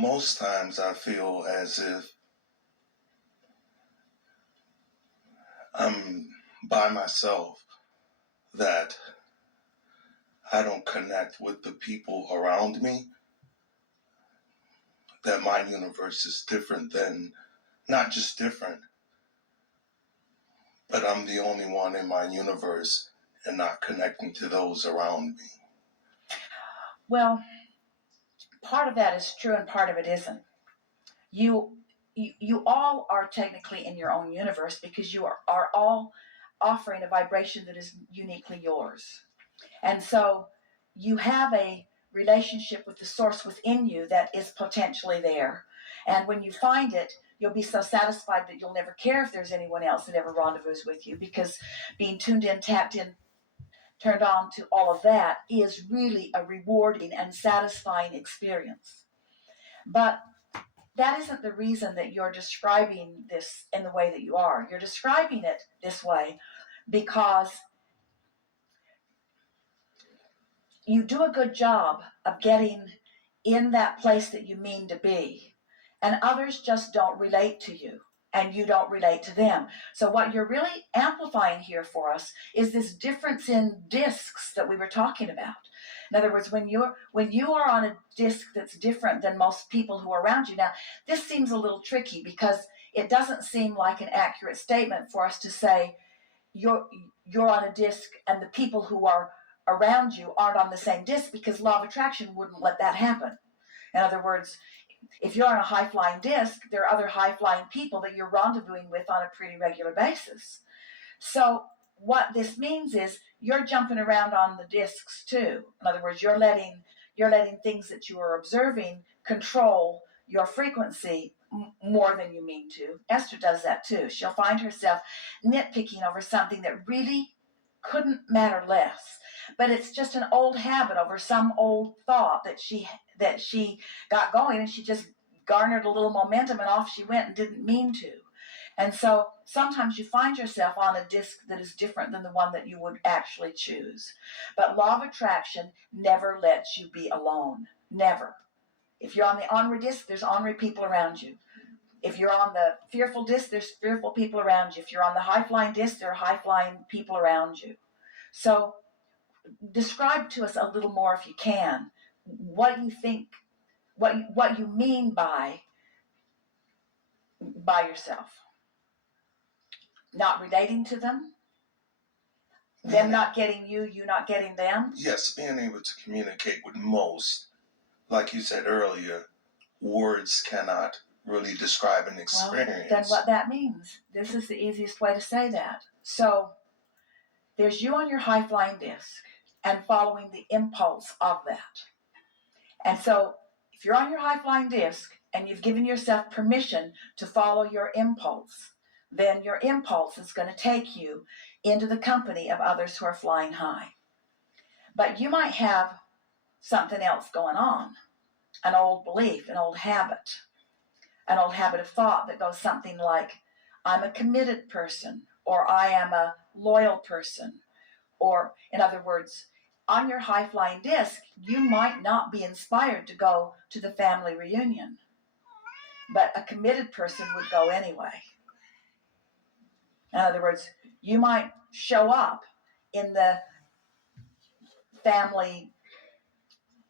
most times I feel as if I'm by myself, that I don't connect with the people around me, that my universe is different than, not just different, but I'm the only one in my universe and not connecting to those around me. Well, part of that is true and part of it isn't. You all are technically in your own universe because you are all offering a vibration that is uniquely yours. And so you have a relationship with the source within you that is potentially there. And when you find it, you'll be so satisfied that you'll never care if there's anyone else that ever rendezvous with you, because being tuned in, tapped in, turned on to all of that is really a rewarding and satisfying experience. But that isn't the reason that you're describing this in the way that you are. You're describing it this way because you do a good job of getting in that place that you mean to be, and others just don't relate to you, and you don't relate to them. So what you're really amplifying here for us is this difference in discs that we were talking about. In other words, when you are on a disc that's different than most people who are around you. Now, this seems a little tricky because it doesn't seem like an accurate statement for us to say you're on a disc and the people who are around you aren't on the same disc, because law of attraction wouldn't let that happen. In other words, if you're on a high-flying disc, there are other high-flying people that you're rendezvousing with on a pretty regular basis. So what this means is you're jumping around on the discs too. In other words, you're letting things that you are observing control your frequency more than you mean to. Esther does that too. She'll find herself nitpicking over something that really couldn't matter less, but it's just an old habit over some old thought that she got going, and she just garnered a little momentum and off she went and didn't mean to. And so sometimes you find yourself on a disc that is different than the one that you would actually choose. But law of attraction never lets you be alone. Never. If you're on the ornery disc, there's ornery people around you. If you're on the fearful disc, there's fearful people around you. If you're on the high-flying disc, there are high-flying people around you. So describe to us a little more, if you can, what you think, what you mean by yourself. Not relating to them, them not getting you, you not getting them. Yes, being able to communicate with most, like you said earlier, words cannot really describe an experience. Well, then what that means, this is the easiest way to say that. So there's you on your high-flying disc and following the impulse of that. And so if you're on your high-flying disc and you've given yourself permission to follow your impulse, then your impulse is going to take you into the company of others who are flying high. But you might have something else going on, an old belief, an old habit of thought that goes something like, I'm a committed person, or I am a loyal person. Or, in other words, on your high-flying disc, you might not be inspired to go to the family reunion, but a committed person would go anyway. In other words, you might show up in the family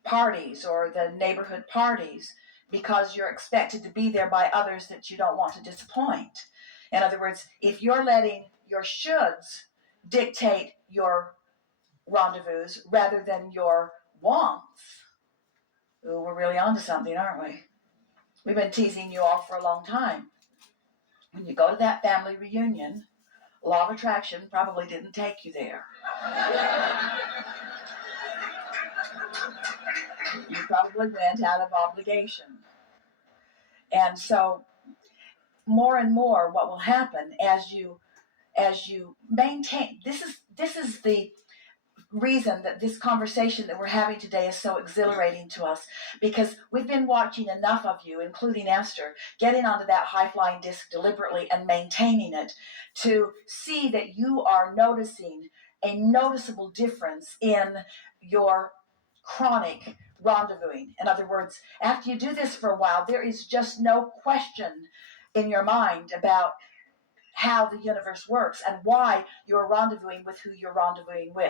parties or the neighborhood parties because you're expected to be there by others that you don't want to disappoint. In other words, if you're letting your shoulds dictate your rendezvous rather than your wants, ooh, we're really onto something, aren't we? We've been teasing you all for a long time. When you go to that family reunion, law of attraction probably didn't take you there. You probably went out of obligation. And so more and more what will happen as you maintain, this is the reason that this conversation that we're having today is so exhilarating to us, because we've been watching enough of you, including Esther, getting onto that high-flying disc deliberately and maintaining it, to see that you are noticing a noticeable difference in your chronic rendezvousing. In other words, after you do this for a while, there is just no question in your mind about how the universe works and why you're rendezvousing with who you're rendezvousing with.